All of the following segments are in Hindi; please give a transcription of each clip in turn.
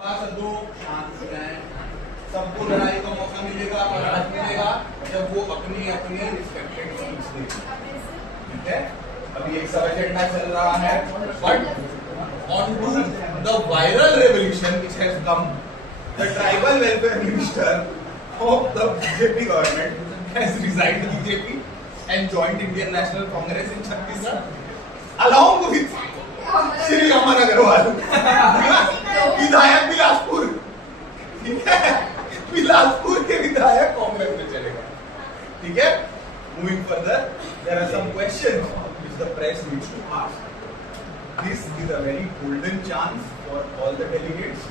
दो शांत से रहें, सबको लड़ाई का मौका मिलेगा और राज मिलेगा जब वो अपनी अपनी रिस्पेक्टेड स्पीच देंगे। ठीक है, अभी एक सब एजेंडा चल रहा है, but on to the viral revolution which has come, the tribal welfare minister of the BJP government has resigned BJP and joined Indian National Congress in Chhattisgarh along with Shri Aman Agrawal विधायक बिलासपुर। ठीक है, बिलासपुर के विधायक कांग्रेस में चलेगा। ठीक है, moving further, there are some questions which the press needs to ask. This is a very golden chance for all the delegates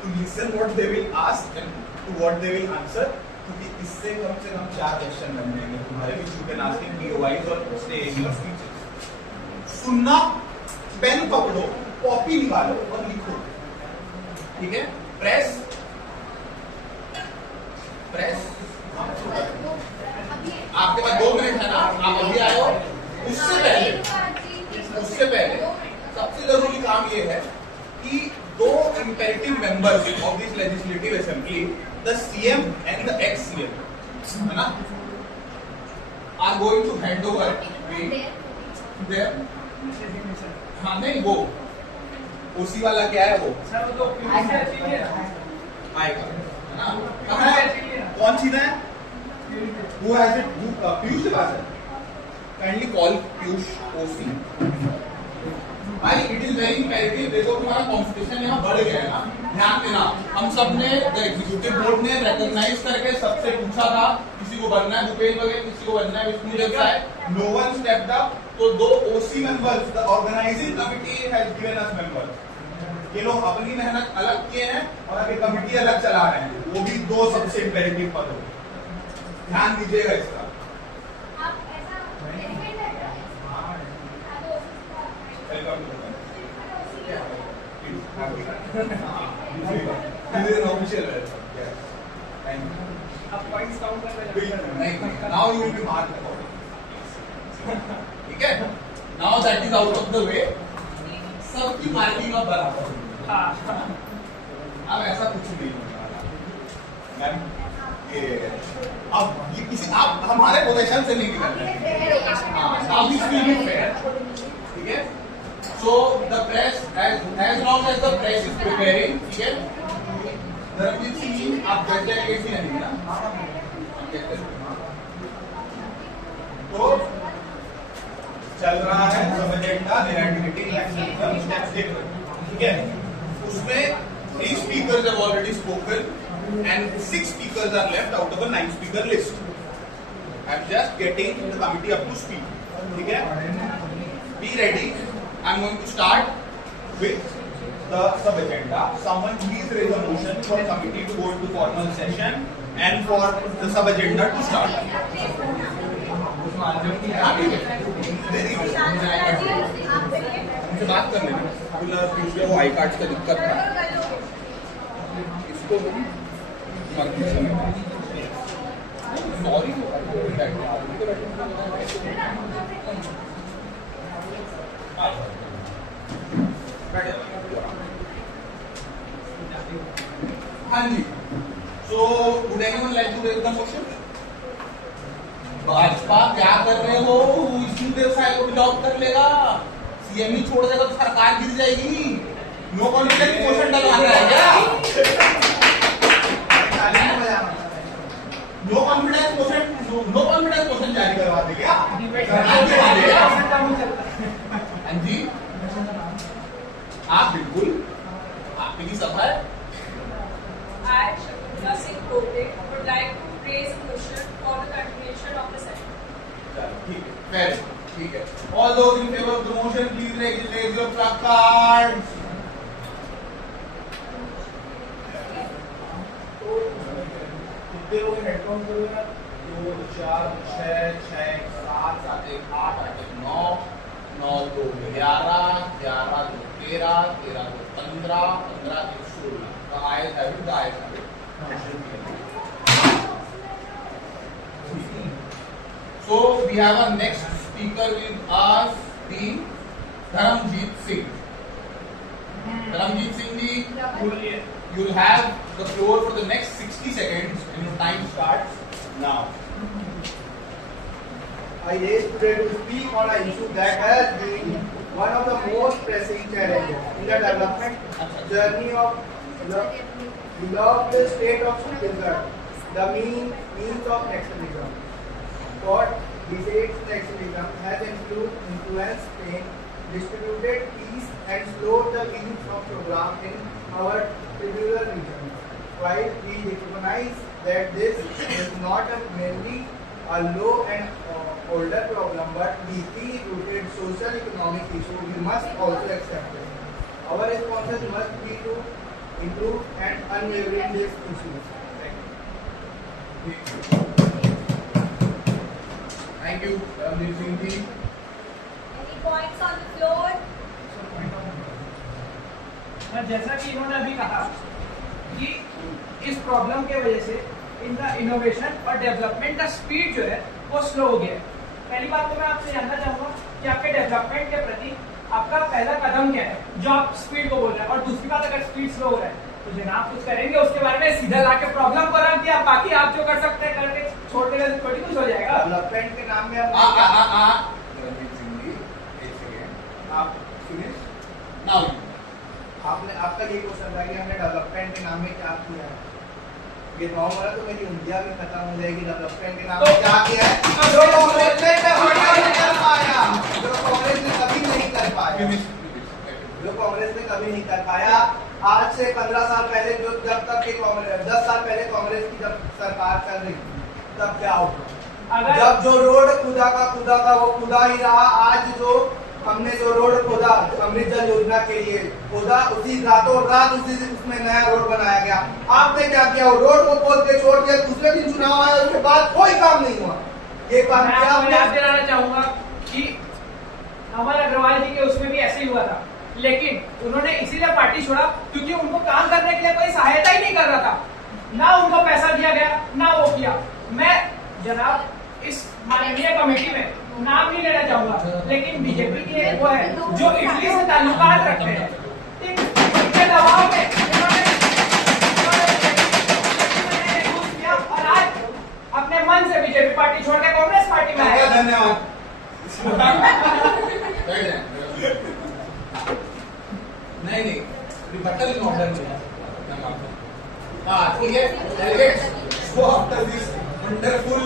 to listen what they will ask and to what they will answer, क्योंकि इससे कम से कम 4 क्वेश्चन बन जाएंगे तुम्हारे भी। You can ask in POIs और स्टे इन योर स्पीचेस। सुनना, पेन पकड़ो, कॉपी निकालो और लिखो। ठीक है, प्रेस आपके पास 2 मिनट है ना, आप अभी आए हो। उससे पहले सबसे जरूरी काम ये है कि 2 imperative members of this legislative assembly, the CM and the ex-CM, है ना, are going to hand over there. हाँ नहीं, वो उसी वाला क्या है वो आएगा, है ना। कहाँ है, कौन सीधा है, वो हैज इट, पीयूष के पास है। Kindly call Piyush OC। भाई इट इज वेरी इंपेरेटिव। देखो तुम्हारा कॉम्पिटिशन यहाँ बढ़ गया है ना, ध्यान देना। हम सब ने द एग्जीक्यूटिव बोर्ड ने रिकॉग्नाइज करके सबसे पूछा था, किसी को बनना है भूपेश बघेल, किसी को बनना है Vishnu Deo Sai, no one stepped up. तो 2 OC members, the organising committee has given us members. ये लोग अपनी मेहनत अलग किए हैं और अभी कमिटी अलग चला रहे हैं, वो भी 2 सबसे इंपेरेटिव पद हो। ध्यान दीजिएगा इसका। Now you will be marked accordingly. ठीक है, now that is out of the way, सबकी मार्किंग अब बराबर। अब ऐसा कुछ नहीं मैम, अब ये किसी आप हमारे पोजीशन से नहीं निकल रहे। ठीक है, so the press as long as the press is preparing, ठीक है, धर्मजीत सिंह जी आप जज डेलीगेट ही नहीं ना, तो चल रहा है सब एजेंडा ठीक है, उसमें 3 speakers have already spoken and 6 speakers are left out of a 9 speaker list. I am just getting the committee up to speed. ठीक है, be ready. I am going to start with the sub agenda. Someone please raise a motion for committee to go into formal session and for the sub agenda to start. उनसे बात कर लेना, वो आई कार्ड का दिक्कत था, इसको हाँ जी। So would anyone like to raise the motion? Bhajpa क्या कर रहे हो, विष्णु देवसाय को ब्लॉक कर लेगा, CM ही छोड़ देगा तो सरकार गिर जाएगी। नो कॉन्फिडेंस मोशन डलवाना है क्या? नो कॉन्फिडेंस मोशन जारी करवा दे क्या? हाँ जी, आप बिल्कुल, आपकी सभा है। I, Shakunda Singh Kote, would like to raise a motion for the continuation of the session. ठीक है। All those in favor of the motion, please raise your placards. कितने लोग हेडफोन करोगे? 2, 4, 6, 7, 7, 8, 9, 9, 2, 11, 11, 2, 13, 13, 2, 15, 15, 2, 16. The ayes have it, the ayes have it. So we have our next speaker with us, the Dharamjit Singh. Dharamjit Singh ji, You'll have the floor for the next 60 seconds and your time starts now. I raised today to speak on an issue that has been one of the most pressing challenges in the development journey of the beloved state of Chhattisgarh, the means of nationalism. For decades, nationalism has influenced pain, distributed peace, and slowed the wheels of program in our tribal region. While we recognize that this is not merely a low and older problem, but deeply rooted social economic issue, we must also accept it. Our responses must be to improve and unwavering these issues. Thank you, Ramdeep Singh ji. Any points on the floor? जैसा कि इन्होंने अभी कहा कि इस प्रॉब्लम के वजह से इनका इनोवेशन और डेवलपमेंट का स्पीड जो है वो स्लो हो गया है। पहली बात तो मैं आपसे जानना चाहूंगा कि आपके डेवलपमेंट के प्रति आपका पहला कदम क्या है जो आप स्पीड को बोल रहे हैं, और दूसरी बात अगर स्पीड स्लो हो रहा है तो जनाब कुछ करेंगे उसके बारे में, सीधा लाके प्रॉब्लम को रख दिया, बाकी आप जो कर सकते हैं करके छोड़ देने से थोड़ी कुछ हो जाएगा। डेवलपमेंट के नाम में Ramdeep Singh ji, एक सेकेंड, आप सुनिए, now आपने आपका ये क्वेश्चन था कि हमने डेवलपमेंट के नाम में क्या किया है। ये नॉर्मल तो मेरी उंगलियां भी खत्म हो जाएगी। डेवलपमेंट के नाम में क्या किया है जो कांग्रेस ने नहीं कर पाया, जो कांग्रेस ने कभी नहीं कर पाया, जो कांग्रेस ने कभी नहीं कर पाया। आज से 15 साल पहले जो जब तक की कांग्रेस 10 साल पहले कांग्रेस की जब सरकार चल रही थी तब क्या हुआ, जब जो रोड खुदा का वो खुदा ही रहा। आज जो हमने जो रोड खोदा अमृत जल योजना के लिए खोदा, उसी रातों रात उसमें नया रोड बनाया गया। आपने क्या किया, वो रोड को खोद के छोड़ दिया, दूसरे दिन चुनाव आया, उसके बाद कोई काम नहीं हुआ। ये काम मैं आपको याद दिलाना चाहूंगा कि अमर अग्रवाल जी के उसमें भी ऐसे ही हुआ था, लेकिन उन्होंने इसीलिए पार्टी छोड़ा क्योंकि उनको काम करने के लिए कोई सहायता ही नहीं कर रहा था, ना उनको पैसा दिया गया ना वो किया। मैं जनाब इस माननीय कमेटी में नाम नहीं लेना चाहूंगा, लेकिन बीजेपी की एक वो है जो इटली से ताल्लुकात रखते हैं, इनके दबाव में इन्होंने किया और आज अपने मन से बीजेपी पार्टी छोड़ के कांग्रेस पार्टी में आए। धन्यवाद। नहीं रिबटल इन ऑर्डर में ठीक है। Let's go after this wonderful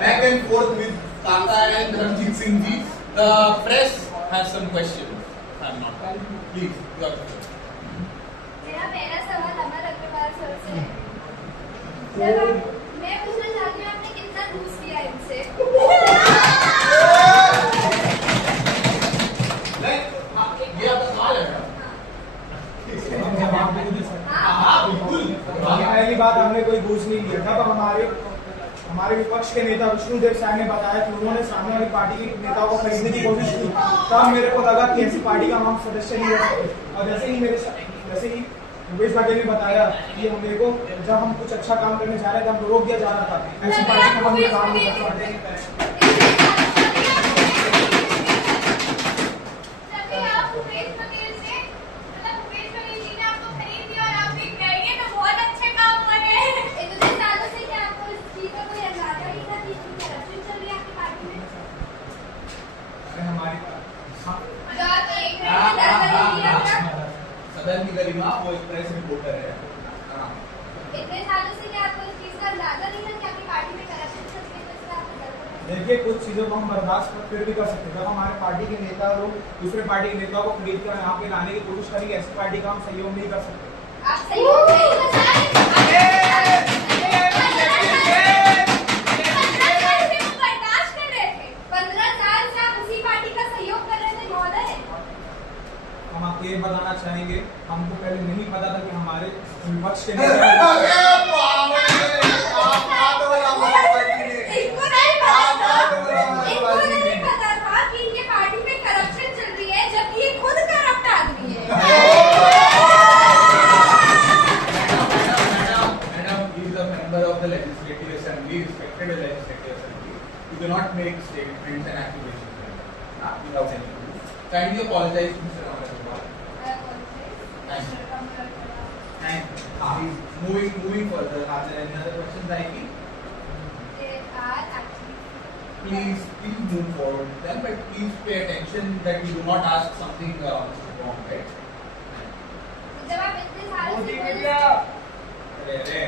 back and forth with Tata and Ranjit Singh ji. The press has some questions. I'm not. Please, you are. मेरा पहला सवाल अमर अग्रवाल सर से है। सर, मैं पूछना चाहती हूँ आपने कितना घूस लिया इनसे? ये आपका सवाल है ना? हाँ बिल्कुल। पहली बात, हमने कोई घूस नहीं लिया। जब हमारे विपक्ष के नेता विष्णुदेव साय ने बताया कि उन्होंने सामने वाली पार्टी के नेताओं को खरीदने की कोशिश की, तब मेरे को लगा कि ऐसी पार्टी का हम सदस्य नहीं रह सकते। और जैसे ही भूपेश बघेल ने बताया कि हम देखो जब हम कुछ अच्छा काम करने जा रहे थे हमको रोक दिया जा रहा था, ऐसी पार्टी को हम काम नहीं कर पाते। सदन की गरिमा वो एक्सप्रेस रिपोर्टर है। इतने सालों से क्या आपको इस चीज का अंदाजा नहीं था कि आपकी पार्टी में करप्शन चल रही है? देखिए, कुछ चीजों को हम बर्दाश्त फिर भी कर सकते हैं। जब हमारे पार्टी के नेता लोग दूसरे पार्टी के नेताओं को खरीद कर यहाँ पे लाने की कोशिश करेंगे, ऐसी पार्टी का हम सहयोग नहीं कर सकते। आप सहयोग नहीं कर सकते? बर्दाश्त कर रहे थे 15 साल से, आप उसी पार्टी का सहयोग कर रहे थे महोदय। हम आपको ये बताना चाहेंगे, हमको पहले नहीं पता था कि हमारे विपक्ष के नहीं पता था कि इनके पार्टी में करप्शन चल रही है, जबकि ये खुद करप्ट आदमी है। Madam, he is a member of the Legislative Assembly, respected Legislative Assembly. You cannot make statements and accusations without any proof. Kindly apologize, Mr. Amar Agarwal. I apologize. Thank you. moving further, are there any other questions, Ivy? There are actually. Please move forward then, but please pay attention that you do not ask something wrong, right? जब आप इतने साल मोदी से भैया अरे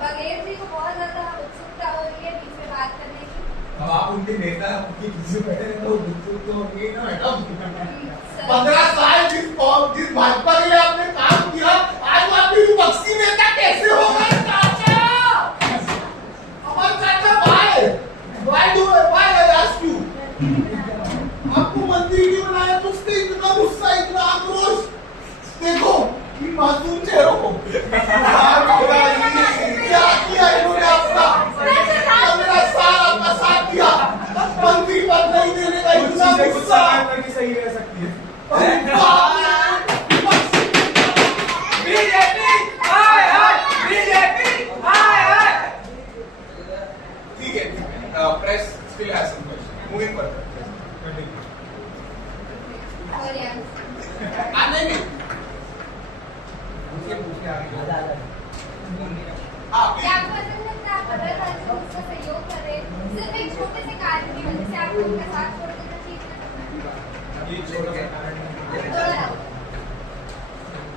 बघेल जी को बहुत ज्यादा उत्सुकता हो रही है बीच में बात करने की। अब आप उनके नेता उनके किसी बैठे हैं तो उत्सुक तो होंगे ना मैडम। सर, 15 साल जिस भाजपा के लिए आपने काम किया, आज वो आपके विपक्षी नेता कैसे हो गए? चाचा, हमारे चाचा भाई, why I ask you? आपको मंत्री क्यों बनाया? तो उसने इतना गुस्सा, इतना आक्रोश, देखो इन मासूम चेहरों को क्या किया इन्होंने आपका? 15 साल आपका साथ दिया, मंत्री पद नहीं देने का इतना गुस्सा करके सही रह सकती है। बीजेपी हाय हाय बीजेपी हाय हाय। ठीक है, press still has some questions. Moving further. और यार, नहीं पूछे आगे। हाँ, क्या आपको ऐसा नहीं लगता आप अगर राज्य उसका सहयोग कर रहे हैं, सिर्फ एक छोटे से कार्य की वजह से आपको उनका साथ छोड़ देना ठीक नहीं ये छोटा सा कारण है। लगता?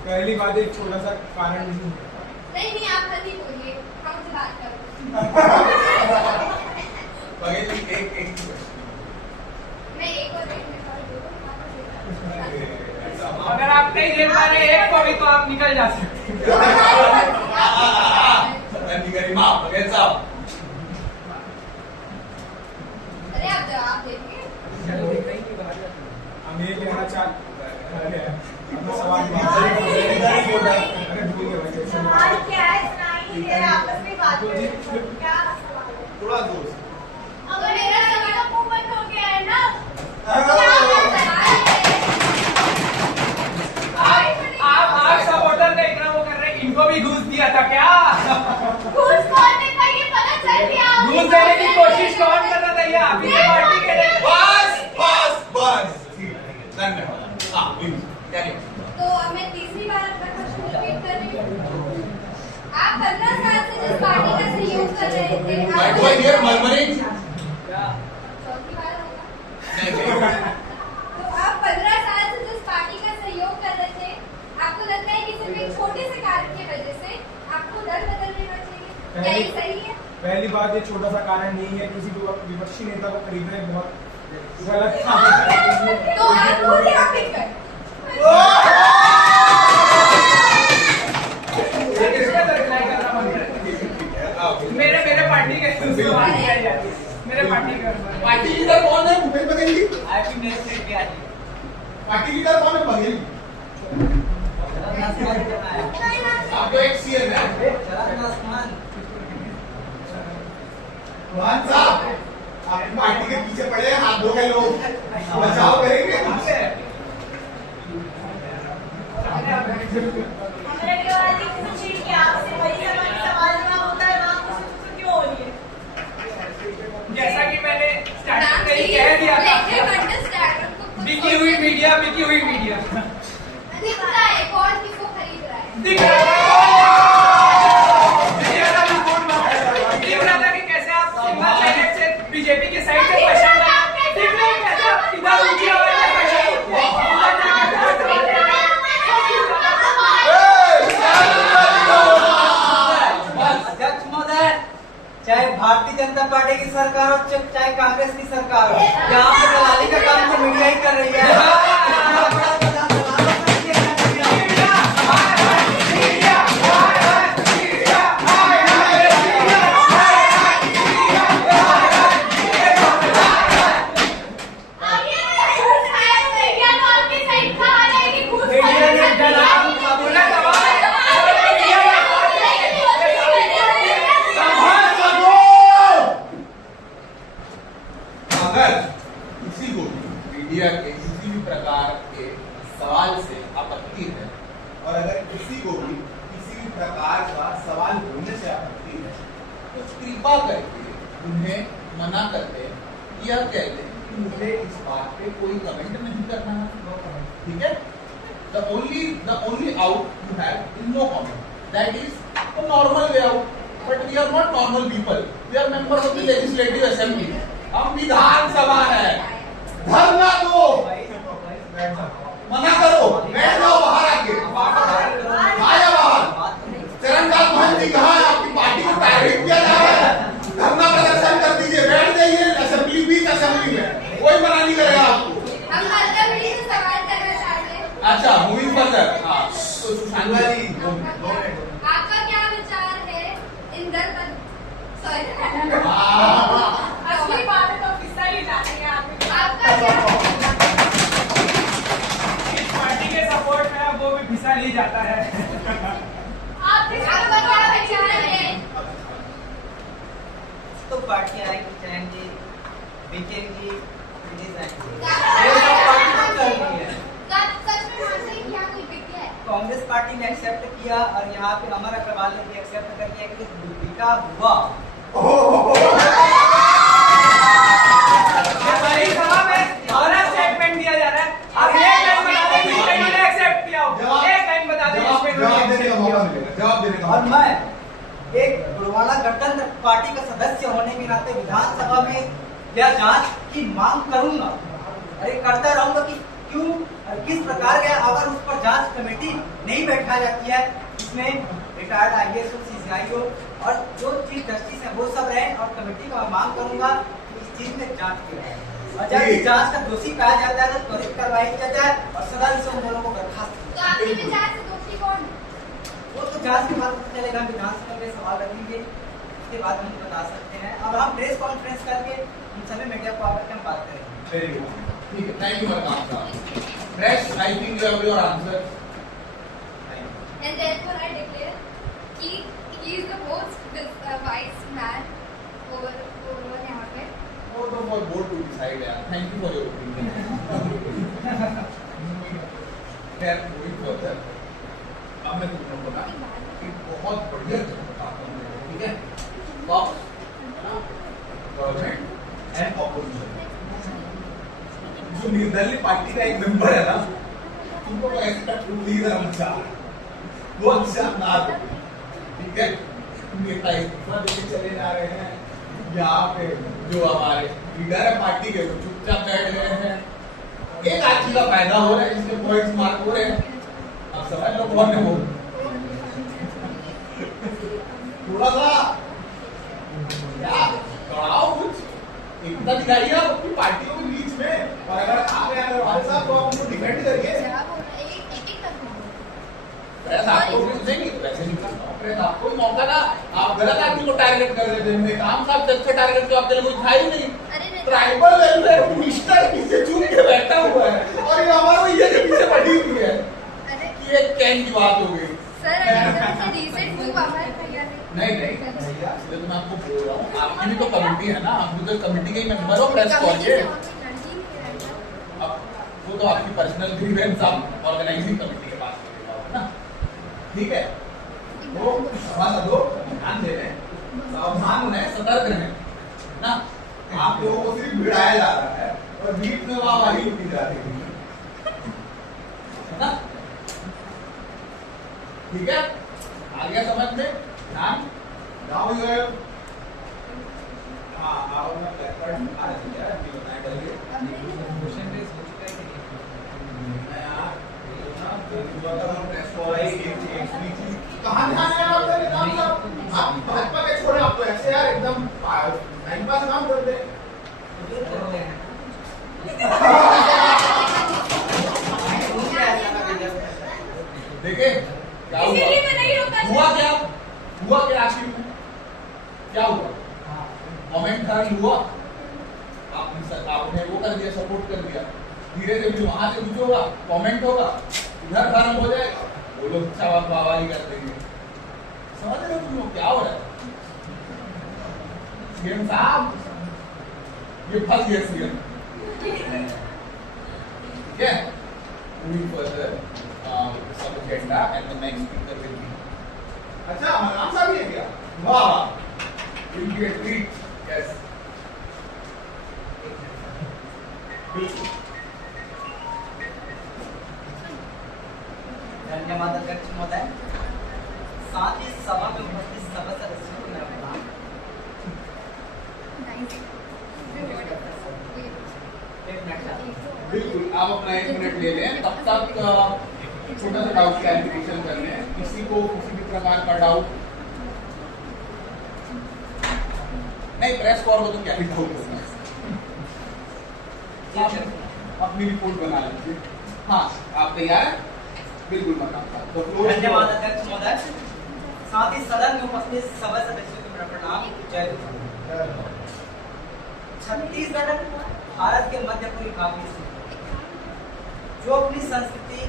पहली बात एक छोटा सा कारण नहीं है। नहीं आप नहीं बोलिए, हमसे बात करो। बघेल जी, एक मैं एक और देखने का अगर आप नहीं दे पा रहे एक को भी तो आप निकल जा सकते हैं। बघेल साहब, अरे आप जवाब देंगे। हम ये कहना चाहते अपना सवाल सवाल क्या है? सुनाइए जरा, आपस में बात करें। क्या सवाल है? थोड़ा दूर से। अगर मेरा सवाल का मुंह बंद हो गया है ना, आप सपोर्टर का इतना वो कर रहे हैं, इनको भी घूस दिया था क्या? घूस कौन देता है ये पता चल गया। घूस देने की कोशिश कौन कर रहा था? ये आप ही की पार्टी के लिए। बस ठीक है, धन्यवाद। हाँ, प्लीज कैरी ऑन। तो अब मैं तीसरी बार अपना क्वेश्चन रिपीट कर रही हूँ। आप 15 साल से जिस पार्टी का सहयोग कर रहे थे, My boy here murmuring. चौथी बार होगा। नहीं, तो आप 15 साल से जिस पार्टी का सहयोग कर रहे थे, आपको लगता है कि सिर्फ एक छोटे से कार्य की वजह से आपको दल बदल लेना चाहिए? क्या ये सही है? पहली बात ये छोटा सा कारण नहीं है, किसी भी विपक्षी नेता को खरीदना एक बहुत गलत काम है। तो आप खुद ही आप पिक कर। इसका तो रिप्लाई करना बंद कर। मेरे पार्टी के सवाल किया जाए, मेरे पार्टी का पार्टी लीडर कौन है? भूपेश बघेल जी। किया पार्टी लीडर कौन है? बघेल जी। आप तो एक सीएम है। रोहन साहब, आपकी पार्टी के पीछे पड़े हैं, हाथ धो गए लोग, बचाव करेंगे। हमारे अग्रवाल जी पूछिए कि आपसे वही सवाल जवाब होता है, आप मुझसे क्यों हो रही है? जैसा कि मैंने स्टार्टिंग में ही कह दिया था, बिकी हुई मीडिया दिखता है कौन किसको खरीद रहा है। दिख रहा था कि कैसे आप सिंगल कैंडिडेट से बीजेपी के साइड से क्वेश्चन दिख रहे हैं, कैसे आप इधर ऊंची आवाज में अध्यक्ष महोदय, चाहे भारतीय जनता पार्टी की सरकार हो चाहे कांग्रेस की सरकार हो, यहाँ पे दलाली का काम तो मीडिया ही कर रही है। अगर किसी को मीडिया के किसी भी प्रकार के सवाल से आपत्ति है और अगर किसी को भी किसी भी प्रकार का सवाल होने से आपत्ति है तो कृपा करके उन्हें मना करते यह कहते हैं कि मुझे इस बात पे कोई कमेंट नहीं करना है, ठीक है? The only out you have is no comment. That is a normal way out. But we are not normal people. We are members of the legislative assembly. हम विधानसभा है. धरना दो. मना करो. बैठ जाओ बाहर आके. आया बाहर. चरणदास महंत जी कहाँ है? आपकी पार्टी को टारगेट किया जा रहा है. धरना प्रदर्शन कर दीजिए. बैठ जाइए असेंबली बीच असेंबली में. कोई मना नहीं करेगा आपको. हम मतलब सवाल करना चाहते हैं. अच्छा मूविंग फर्दर. हाँ तो सुशांत जी आपका क्या विचार है इन दल पर? सॉरी, असली बात है तो किस्सा ही जानेंगे आदमी. आपका क्या? इस पार्टी के सपोर्ट में अब वो भी भिसा नहीं जाता है. आपका क्या विचार है? तो पार्टियां आएंगी, जाएंगी, बिकेंगी, रिलीज आएंगी. क्या- ये सब पार्टी तो चल रही है. सच में मानते हैं क्या कोई बिक गया है? कांग्रेस पार्टी ने एक्सेप्ट किया और यहाँ पे अमर अग्रवाल ने भी एक्सेप्ट कर लिया कि बिका हुआ. हमारी सभा में हमारा स्टेटमेंट दिया जा रहा है. अब एक लाइन बता दें कि इन्होंने एक्सेप्ट किया हो. एक लाइन बता दें जवाब देने का मौका मिलेगा. जवाब देने का और मौका. मैं एक बुढ़वाना गणतंत्र पार्टी का सदस्य होने के नाते विधानसभा में यह जांच की मांग करूंगा. अरे करता रहूंगा कि क्यों और किस प्रकार का अगर उस पर जांच कमेटी नहीं बैठा जाती है इसमें रिटायर्ड IAS हो, CCI हो और जो चीफ जस्टिस है वो सब रहे और कमेटी का मांग करूंगा कि इस चीज में जांच की जाए और जब इस जांच का दोषी पाया जाता है तो त्वरित कार्रवाई किया जाए और सदा से उन दोनों को बर्खास्त. तो आपके विचार से दोषी कौन? वो तो जांच के बाद पता चलेगा. विधानसभा में सवाल रखेंगे उसके बाद हम बता सकते हैं. अब हम प्रेस कॉन्फ्रेंस करके इन सभी मीडिया को आकर के हम बात करेंगे. Very good. ठीक है. Thank you very much. Press, I think you have your answer. And therefore I declare कि he is the most wise man over यहाँ पे. वो तो for board to decide यार. Thank you for your opinion. खैर moving further. अब मैं तुमको बता कि बहुत बढ़िया चीज बताता हूँ. ठीक है. Government and opposition. जो निर्दलीय पार्टी का एक मेंबर है ना, तुमको ऐसा लीडर बनना बहुत शानदार. ठीक है. नेता इस्तीफा देके चले जा रहे हैं. यहाँ पे जो हमारे लीडर है पार्टी के वो चुपचाप बैठ गए हैं. एक आदमी का फायदा हो रहा है जिसके पॉइंट्स मार्क हो रहे हैं. अब समझ लो कौन है वो. थोड़ा सा क्या दौड़ाओ कुछ एकता दिखाइए आप अपनी पार्टियों के बीच में. और अगर आप हैं अग्रवाल साहब तो आप उनको डिफेंड करिए. प्रेस आपको भी देंगी वैसे नहीं करना. प्रेस आपको मौका ना. आप गलत आदमी को टारगेट कर रहे थे. काम साहब जब से टारगेट किया आपके लिए कोई था ही नहीं. ट्राइबल वेलफेयर मिनिस्टर पीछे चुप के बैठा हुआ है और ये हमारा ये के पीछे पड़ी हुई है. ये कैन की बात हो गई. नहीं इसलिए तो मैं आपको बोल रहा हूँ. आपकी भी तो कमेटी है ना. आप भी तो कमेटी के ही मेंबर हो. प्रेस कॉल अब वो तो आपकी पर्सनल ग्रीवेंस आप ऑर्गेनाइजिंग कमेटी के पास लेके ना. ठीक है. वो सभासदों ध्यान दे रहे, सावधान रहें, सतर्क रहें ना. आप लोगों को सिर्फ भिड़ाया जा रहा है और बीच में वाहवाही लुटी जा रही है ना. ठीक है. आ गया समझ में. ध्यान. नाउ यू हैव आओ ना प्लेटफॉर्म आ रही है. ये बताएं करिए क्वेश्चन रेज हो चुका है कि नहीं यार. हम प्रेस को आई कहां ध्यान है आपका निजाम साहब. आप भाजपा के छोड़े. आप तो ऐसे यार एकदम टाइम पास काम करते हैं. देखिए क्या हुआ आखिर में क्या हुआ. कमेंट खराब हुआ. आपने वो कर दिया, सपोर्ट कर दिया. धीरे धीरे वहां से कुछ होगा, कमेंट होगा, इधर खराब हो जाएगा. वो लोग अच्छा वाहवाही कर देंगे. समझ रहे हो तुम लोग क्या हो रहा है. सीएम साहब ये फंस गया सीएम. ठीक है. moving further सब agenda and the next speaker will be. अच्छा मनाम साहब ये क्या. वाह. Will be a treat. Yes बिल्कुल. धन्यवाद अध्यक्ष महोदय। साथ ही सभा में उपस्थित सभी सदस्यों को मेरा प्रणाम। एक मिनट बिल्कुल, आप अपना 1 मिनट ले लें, तब तक छोटा सा डाउट क्लैरिफिकेशन कर लें। किसी को किसी भी प्रकार का डाउट नहीं, प्रेस कॉल हो तो क्या ही डाउट होगा, अपनी रिपोर्ट बना लीजिए। हाँ, आप तैयार हैं? बिल्कुल बताता तो धन्यवाद अध्यक्ष महोदय। साथ ही सदन में उपस्थित सभी सदस्यों को मेरा प्रणाम। जय हिंद। छत्तीसगढ़ भारत के मध्य पूर्वी भाग में स्थित है, जो अपनी संस्कृति,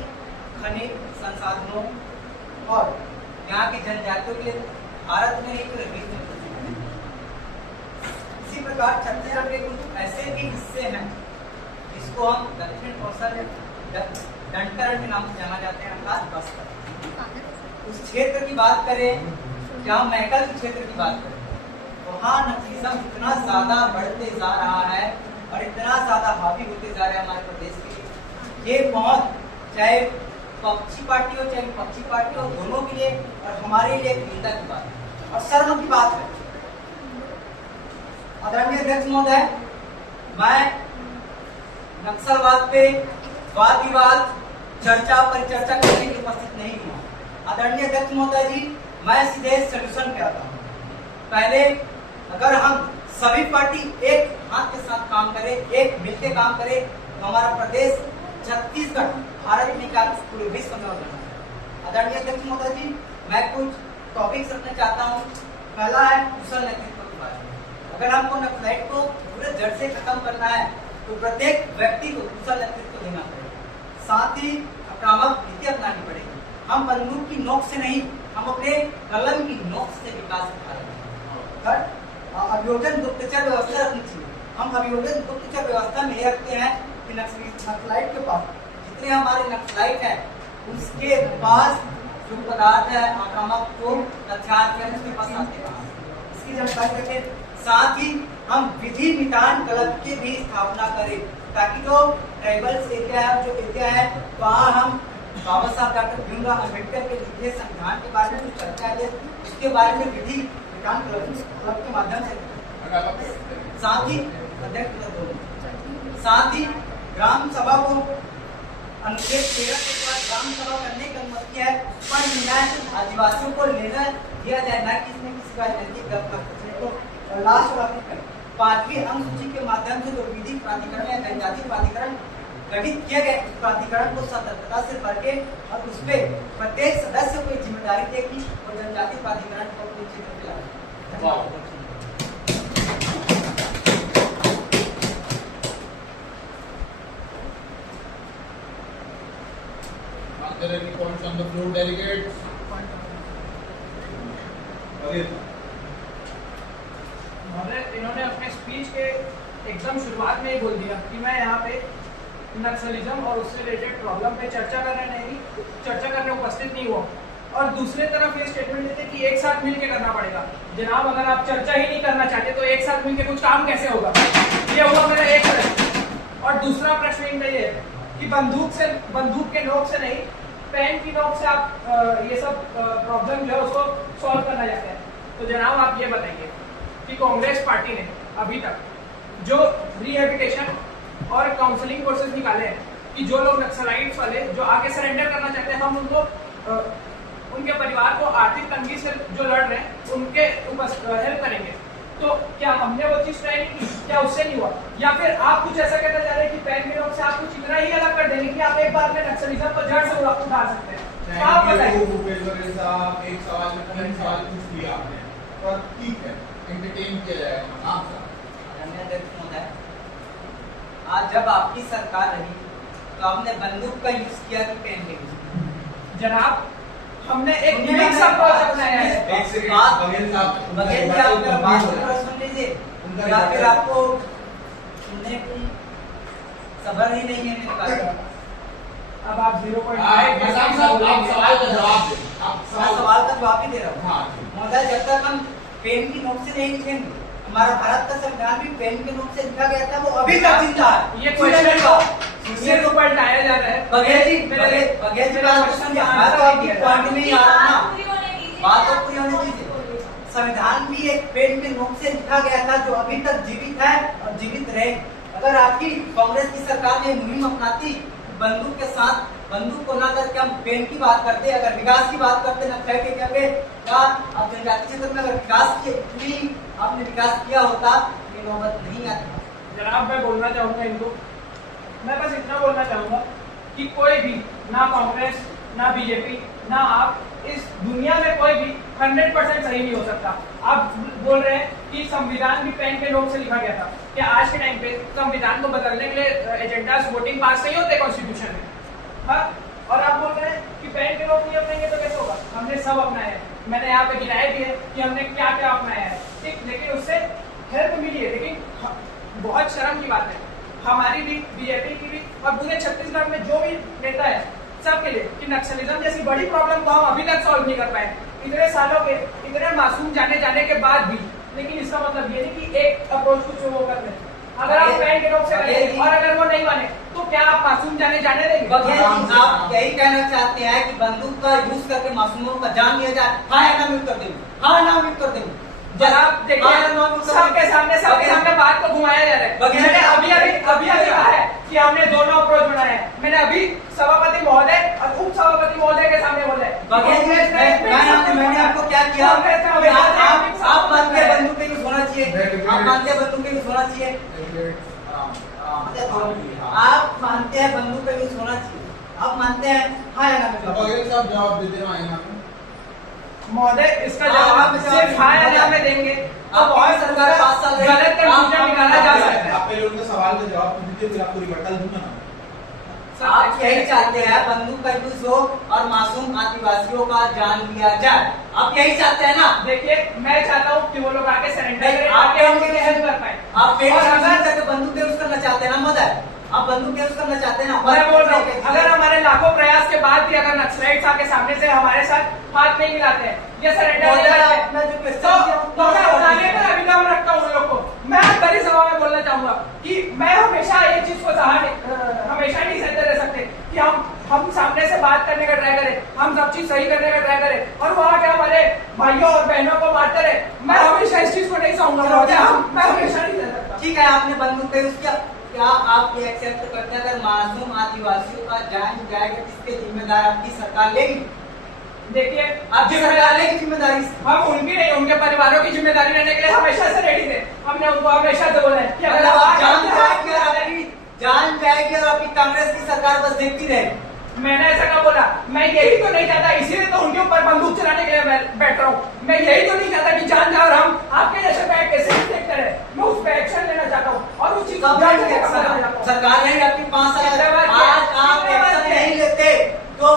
खनिज संसाधनों और यहाँ की जनजातियों के लिए भारत में एक विश्व में प्रसिद्ध है। इसी प्रकार छत्तीसगढ़ के कुछ ऐसे भी हिस्से हैं जिसको हम दक्षिण कौशल दंडकरण के नाम से जाना जाते हैं, अर्थात बस्तर। उस क्षेत्र की बात करें, जहाँ महकल के क्षेत्र की बात करें, वहाँ नक्सलिज्म इतना ज्यादा बढ़ते जा रहा है और इतना ज्यादा हावी होते जा रहा है हमारे प्रदेश के लिए। ये पहुंच चाहे पक्षी पार्टी हो चाहे विपक्षी पार्टी हो, दोनों के लिए और हमारे लिए एक चिंता की बात है और शर्म की बात है। आदरणीय अध्यक्ष महोदय, मैं नक्सलवाद पे वाद विवाद चर्चा परिचर्चा करने की उपस्थित नहीं हुआ। आदरणीय अध्यक्ष महोदय जी, मैं सीधे सोल्यूशन पे आता हूँ। पहले अगर हम सभी पार्टी एक हाथ के साथ काम करें, एक मिलकर काम करें, तो हमारा प्रदेश छत्तीसगढ़ भारत में क्या पूरे विश्व में हो जाना है। आदरणीय अध्यक्ष महोदय जी, मैं कुछ टॉपिक्स रखना चाहता हूँ। पहला है कुशल नेतृत्व की बात। अगर हमको नक्सलाइट को पूरे जड़ से खत्म करना है तो प्रत्येक व्यक्ति को कुशल नेतृत्व देना पड़ेगा। साथ ही आक्रामक नीति अपनानी पड़ेगी। हम बंदूक की नोक से नहीं, हम अपने कलम की नोक से विकास दिखा रहे हैं। अभियोजन गुप्तचर व्यवस्था रखनी चाहिए। हम अभियोजन गुप्तचर व्यवस्था में ये रखते हैं कि नक्सलाइट के पास जितने हमारे नक्सलाइट हैं, उसके पास जो पदार्थ है आक्रामक को हथियार के उसके पास आते हैं, इसकी जानकारी रखें। साथ ही हम विधि विधान क्लब की भी स्थापना करें, ताकि जो ट्राइबल्स एरिया है, जो एरिया है, वहाँ हम बाबा साहब डॉक्टर भीमराव अम्बेडकर के लिखे संविधान के बारे में जो चर्चा है उसके बारे में विधि विधान क्लब के माध्यम से। साथ ही साथ ही ग्राम सभा को अनुच्छेद 13 के बाद ग्राम सभा करने की अनुमति है, पर निर्णय आदिवासियों को लेना दिया जाए, न कि इसमें किसी राजनीतिक दल को। लास्ट वाली 5वीं अनुसूची के माध्यम से जो विधि प्राधिकरण या जनजाति प्राधिकरण गठित किया गया, उस प्राधिकरण को सतर्कता से पढ़ के और उस पर प्रत्येक सदस्य को जिम्मेदारी देगी और जनजाति प्राधिकरण को अपने क्षेत्र में लाए। Are there any points on the floor, delegates? इन्होंने अपने स्पीच के एकदम शुरुआत में ही बोल दिया कि मैं यहाँ पे नक्सलिज्म और उससे रिलेटेड प्रॉब्लम पे चर्चा करने उपस्थित नहीं हुआ। और दूसरे तरफ ये स्टेटमेंट देते कि एक साथ मिलकर करना पड़ेगा। जनाब, अगर आप चर्चा ही नहीं करना चाहते तो एक साथ मिलकर कुछ काम कैसे होगा? ये हुआ मेरा एक प्रश्न। और दूसरा प्रश्न इनका ये है कि बंदूक के नोक से नहीं, पेन की नोक से आप ये सब प्रॉब्लम जो है उसको सॉल्व करना चाहते हैं। तो जनाब, आप ये बताइए कि कांग्रेस पार्टी ने अभी तक जो रिहेबिलिटेशन और काउंसलिंग कोर्सेज निकाले हैं कि जो लोग नक्सलाइट्स वाले जो आगे सरेंडर करना चाहते हैं, हम उनको उनके परिवार को आर्थिक तंगी से जो लड़ रहे हैं उनके हेल्प करेंगे, तो क्या हमने वो चीज ट्राई नहीं की? क्या उससे नहीं हुआ? या फिर आप कुछ ऐसा कहना चाह रहे हैं कि पैन के नोक से आप कुछ इतना ही अलग कर देंगे कि आप एक बार में नक्सलिज्म को जड़ से उठा सकते हैं? तो आप बताइए। साहब, एक सवाल में 3 सवाल पूछ लिया आपने, और ठीक है, एंटरटेन किया जाएगा। आप आज जब आपकी सरकार रही तो आपने बंदूक का यूज किया कि पेन का यूज? जनाब, हमने एक मिक्स अप्रोच अपनाया है। बघेल जी, आप बात सुन लीजिए, या फिर आपको सुनने की सब्र ही नहीं है मेरे पास। अब आप 0.5 आप सवाल का जवाब दें। मैं सवाल का जवाब ही दे रहा हूँ। हाँ, महोदय, जब तक हम पेन की नोक से नहीं लिखेंगे, हमारा भारत का संविधान भी पेन के नोक से लिखा गया था, वो अभी तक जिंदा है। ये क्वेश्चन सिर पलटाया जा रहा है। बघेल जी बात तो सुनिए, मैं तो आपकी पॉइंट में ही आ रहा हूँ ना, बात तो पूरी होने दीजिए। संविधान भी एक पेन के नोक से लिखा गया था जो अभी तक जीवित है और जीवित रहे। अगर आपकी कांग्रेस की सरकार ने मुहिम अपनाती बंदूक के साथ, बंदूक को ना करके हम पेन की बात करते, अगर विकास की बात करते न कह के क्या अब जनजाति क्षेत्र में अगर विकास की आपने विकास किया होता ये नौबत नहीं आती। जनाब मैं बोलना चाहूंगा इनको, मैं बस इतना बोलना चाहूंगा कि कोई भी, ना कांग्रेस ना बीजेपी ना आप, इस दुनिया में कोई भी 100% सही नहीं हो सकता। आप बोल रहे हैं कि संविधान भी पेन के नोक से लिखा गया था, कि आज के टाइम पे संविधान को बदलने के लिए एजेंडास वोटिंग पास नहीं होते कॉन्स्टिट्यूशन में, हाँ? और आप बोल रहे हैं कि पेन के नोक नहीं अपनाएंगे तो कैसे होगा? हमने सब अपनाया है, मैंने यहाँ पे गिनाया भी है कि हमने क्या क्या अपनाया है, ठीक, लेकिन उससे हेल्प मिली है। लेकिन बहुत शर्म की बात है हमारी भी, बीजेपी की भी, और पूरे छत्तीसगढ़ में जो भी नेता है सबके लिए, कि नक्सलिज्म जैसी बड़ी प्रॉब्लम को हम अभी तक सॉल्व नहीं कर पाए इतने सालों के, इतने मासूम जाने के बाद भी। लेकिन इसका मतलब ये नहीं कि एक अप्रोच कुछ वो कर लें। अगर आप पेन के नोक से करेंगे और अगर वो नहीं माने तो क्या आप मासूम जाने देंगे? बघेल जी आप यही कहना चाहते हैं कि बंदूक का यूज करके मासूमों का जान लिया जाए? हाँ या ना म्यूट कर देंगे, हाँ ना म्यूट कर देंगे। जनाब देखिए सबके सामने बात को घुमाया जा रहा है। मैंने अभी कहा है कि हमने दोनों अप्रोच बनाए हैं। मैंने अभी सभापति महोदय और उप सभापति महोदय के सामने बोला है। मैंने आपको क्या किया? आप मानते हैं बंदूक का यूज होना चाहिए, आप मानते हैं बंदूक का यूज होना चाहिए, आप मानते हैं बंदूक का यूज होना चाहिए, आप मानते हैं हाँ या ना? बघेल साहब जवाब देते हैं ना महोदय, इसका जवाब सिर्फ हाँ या ना में देंगे तो बहुत सरकार 5 साल गलत कंक्लूजन निकाला जा सकता है। आप पहले उनके सवाल का जवाब तो दीजिए, फिर आपको रिबटल दूंगा ना। आप यही चाहते हैं बंदूक का यूज हो और मासूम आदिवासियों का जान लिया जाए, आप यही चाहते हैं ना? देखिए मैं चाहता हूँ कि वो लोग आके सरेंडर करें, आप आके उनकी हेल्प कर पाए। आप बंदूक यूज करना चाहते हैं ना महोदय? आप बंदूक यूज करना चाहते हैं ना? मैं बोल रहा हूँ अगर हमारे लाखों प्रयास के बाद भी अगर नक्सलाइट्स आके सामने से हमारे साथ हाथ नहीं मिलाते हैं, ये सरेंडर नहीं करते, तो मैं बताने पर अभिगम रखता हूँ उन लोग को। मैं बड़ी सभा में बोलना चाहूंगा कि मैं हमेशा ये चीज को हमेशा नहीं सहते रह सकते कि हम सामने से बात करने का ट्राई करें, हम सब चीज सही करने का ट्राई करें और वहाँ के हमारे भाइयों और बहनों को बात करें। मैं हमेशा इस चीज को नहीं सहूंगा, मैं हमेशा नहीं सह सकता। ठीक है, आपने बंदूक का यूज किया, क्या आप ये एक्सेप्ट करते हैं अगर मासूम आदिवासियों का जान जाएगा किसके जिम्मेदार आपकी सरकार लेगी? देखिए आपकी सरकार लेगी जिम्मेदारी? हम उनकी नहीं, उनके परिवारों की जिम्मेदारी लेने के लिए हमेशा से रेडी थे। हमने उनको हमेशा से बोला है कि अगर जान जाएगी और आपकी कांग्रेस की सरकार बस देखती रहेगी। मैंने ऐसा कहा बोला, मैं यही तो नहीं चाहता, इसीलिए तो उनके ऊपर बंदूक चलाने के लिए मैं बैठ रहा हूँ। मैं यही तो नहीं चाहता कि जान जाए और हम आपके जैसे बैठ कैसे देखते रहे। मैं उस पर एक्शन लेना चाहता हूँ और उस चीज सरकार नहीं आपकी 5 साल आज आप एक्शन नहीं लेते तो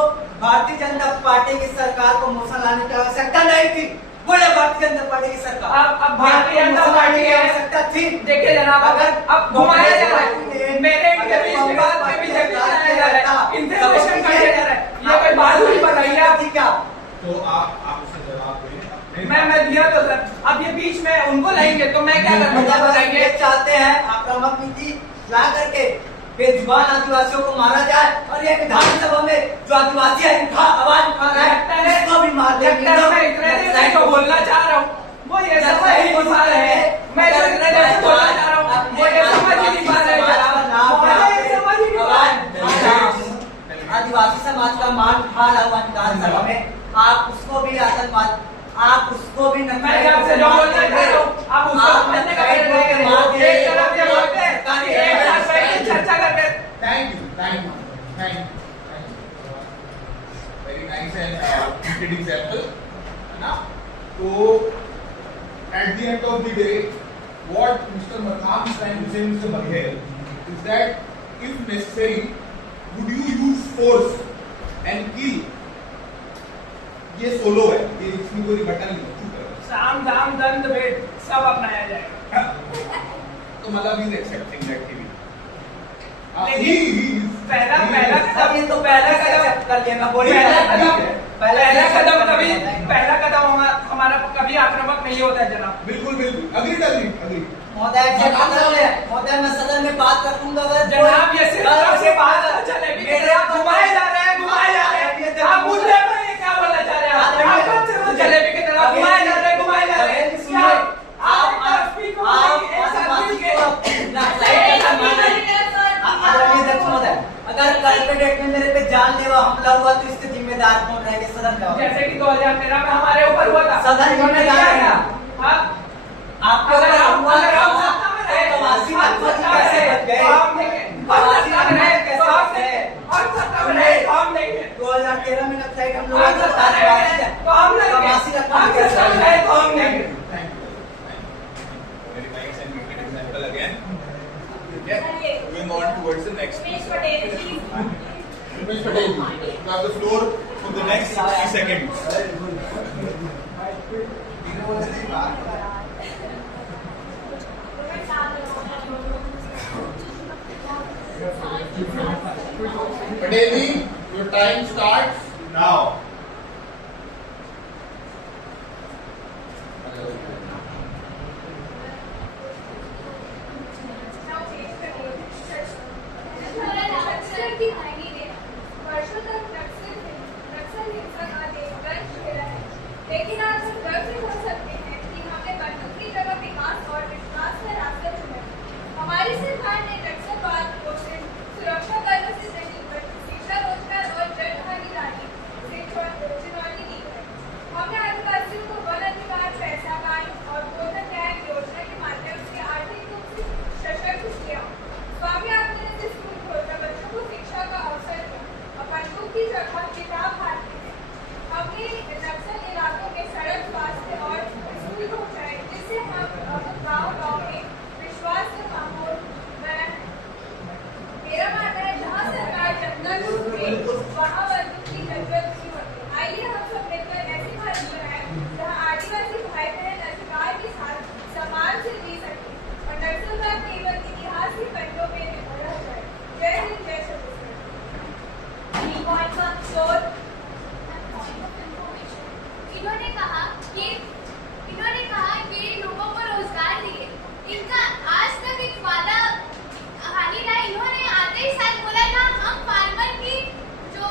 भारतीय जनता पार्टी की सरकार को मोशन लाने की आवश्यकता नहीं थी। बोले भारतीय जनता पार्टी की सरकार, अब भारतीय जनता पार्टी की आवश्यकता थी। देखिए जनाब, अगर अब घुमाया जा रहा है, मेरे इनके बीच में बात में बीजेपी चलाया जा रहा है, इंफॉर्मेशन काटा जा रहा है, ये कोई बात नहीं बन रही है आपकी क्या? तो आप उससे जवाब दें। मैं दिया तो सर, अब ये बीच में उनको लाएंगे तो मैं क्या करूँगा? बताइए। चाहते हैं आक्रामक नीति ला करके बेजुबान आदिवासियों को मारा जाए और ये विधानसभा में जो आदिवासी है उनका आवाज उठा रहा है उसको भी मार देंगे। मैं इतने देर से जो बोलना चाह रहा हूँ वो ये समझ ही नहीं पा रहे हैं। मैं जो इतने देर से बोलना चाह रहा हूँ वो ये समझ ही नहीं पा रहे हैं। आदिवासी समाज का मान उठा रहा हुआ विधानसभा में, आप उसको भी आतंकवाद, आप उसको भी मैं आपसे जो बोलना चाह रहा हूँ आप उसको चर्चा करके। Thank you very nice and good example, है ना? तो at the end of the day what Mr. Markam is trying to say, Mr. Baghel, is that if necessary would you use force and kill? ये सोलो है, ये इसमें कोई बटन नहीं है। साम दाम दंड भेद सब अपनाया जाएगा। तो मतलब ही एक्सेप्टिंग दैट ही पहला कदम, ये तो पहला कदम कर लेना बोलिए। पहला कदम हमारा कभी आक्रामक नहीं होता है जनाब। बिल्कुल अग्री महोदय मैं सदन में बात कर दूंगा अगर जनाब ये सिर्फ हम रहेंगे सदन का। जैसे कि 2013 में हमारे ऊपर हुआ था। सदन इन्होंने में क्या जाएगा। किया? हाँ? आपको अगर अगर हम हुआ अगर हम था, सत्ता में रहे, तो कवासी हम नकवा जी सत्ता में कैसे रहे, बच गए? तो हम देंगे। हम सत्ता में रहे, तो हम देंगे। हम सत्ता में रहे, तो हम देंगे। 2013 में नक्सलाइट हम हम लोगों को सत्ता में रहे, तो हम देंगे। कवासी नकवा हम कैसे सत्ता में बच रहे, गए? तो हम देंगे। Very nice and wicked example again. चलिए। Okay, moving on towards the next Umesh piece. Patel ji. Umesh Patel, you have the floor for the next 60 seconds. Patel ji, your time starts now. नक्सल की कहानी ने वर्षों तक नक्सल हिंसा का देशभक्त खेला है, लेकिन आज हम गर्व से कह सकते हैं कि हमने बंदूक की जगह विकास और विश्वास का रास्ता चुना है। हमारी सरकार ने नक्सलवाद को सिर्फ सुरक्षा बलों से नहीं बल्कि शिक्षा, रोजगार और जन भागीदारी से चुनौती दी है। हमने आदिवासियों को वन अधिकार, पैसा कानून और गोधन न्याय योजना के माध्यम से आर्थिक रूप से सशक्त किया। स्वामी आत्मानंद स्कूल खोलकर बच्चों को शिक्षा का अवसर दिया और बंदूक की जगह किताब हाथ में है। हमने नक्सल इलाकों में सड़क, स्वास्थ्य और स्कूल पहुंचाए, जिससे हम गाँव-गाँव में विश्वास का माहौल बना है। मेरा मानना है जहाँ सरकार जनता को सुने, वहाँ बंदूक की जरूरत नहीं होती। आइए हम सब मिलकर ऐसी भारत बनाएं जहाँ आदिवासी भाई बहन अधिकार के साथ समाज से जी सके और नक्सलवाद केवल इतिहास के पन्नों में रह जाए। जय हिंद, जय छत्तीसगढ़। इन्होंने कहा कि लोगों को रोजगार दिए। इनका आज तक एक वादा हानि रहा। इन्होंने आते ही साल बोला था हम फार्मर की जो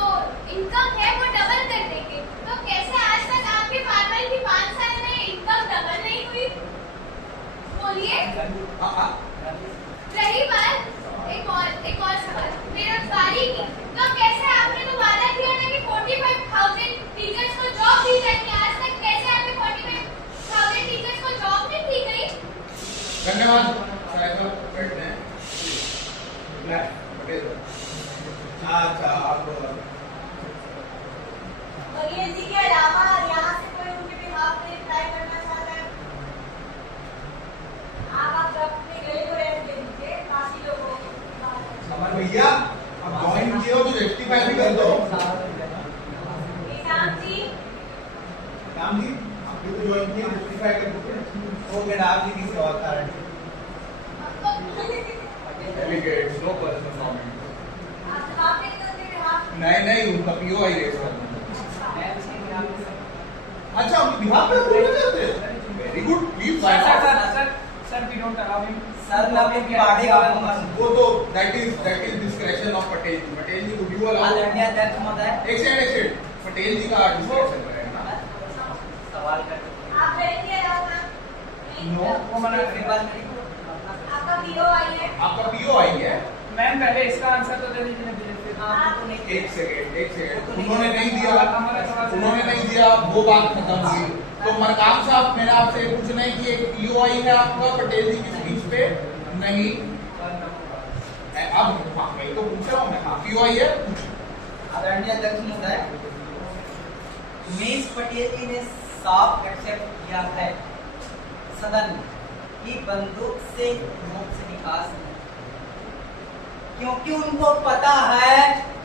इनकम है वो डबल कर देंगे। तो कैसे आज तक आपके फार्मर की 5 साल में इनकम डबल नहीं हुई? बोलिए। रही बात एक और सवाल बेरोजगारी की, तो कैसे आपने तो वादा किया था कि 45,000 टीचर्स को जॉब दी जाएगी। आज तक कैसे आपके 45,000 टीचर्स को जॉब नहीं दी गई? धन्यवाद। पटेल। अच्छा, आप बघेल जी के अलावा यहाँ से कोई उनके बिहाफ में ट्राई करना चाहता है? आप अपने गले को रेस्ट दे दीजिए, बाकी लोगों को अमर भैया, अब ज्वाइन किए हो तो रेक्टिफाई भी कर दो। निशांत जी, राम जी, आपने तो ज्वाइन किया, रेक्टिफाई कर दो। हो गया आप जी किसी और कारण Delegates, no personal comment. आप जवाब नहीं दोगे बिहाफ? नहीं, उनका पीओ आई रेस करना। अच्छा, आप बिहार पे बोलना चाहते हैं? Very good, please sir, we don't allow him. Sir मैं अपनी पार्टी का वो तो that is discretion of Patel ji. Patel ji, would you allow? आदरणीय अध्यक्ष महोदय, एक सेकंड, पटेल जी का डिस्कशन करेगा ना? सवाल कर आप बैठिए ना। नो, वो मना मेरी बात नहीं। आपका पीओ आई है। आपका पीओ आई है? मैम पहले इसका आंसर तो दे दीजिए। आपको नहीं एक सेकंड, उन्होंने नहीं दिया, वो बात खत्म हुई। तो मरकाम साहब, मेरा आपसे पूछना है कि एक पीओ आई है आपका पटेल जी की स्पीच पे? नहीं। अब मैं तो पूछ रहा हूँ, मैं पीओ आई है। आदरणीय अध्यक्ष महोदय, उमेश पटेल जी ने साफ एक्सेप्ट किया है सदन में कि बंदूक से मोक्ष निकास नहीं, क्योंकि उनको पता है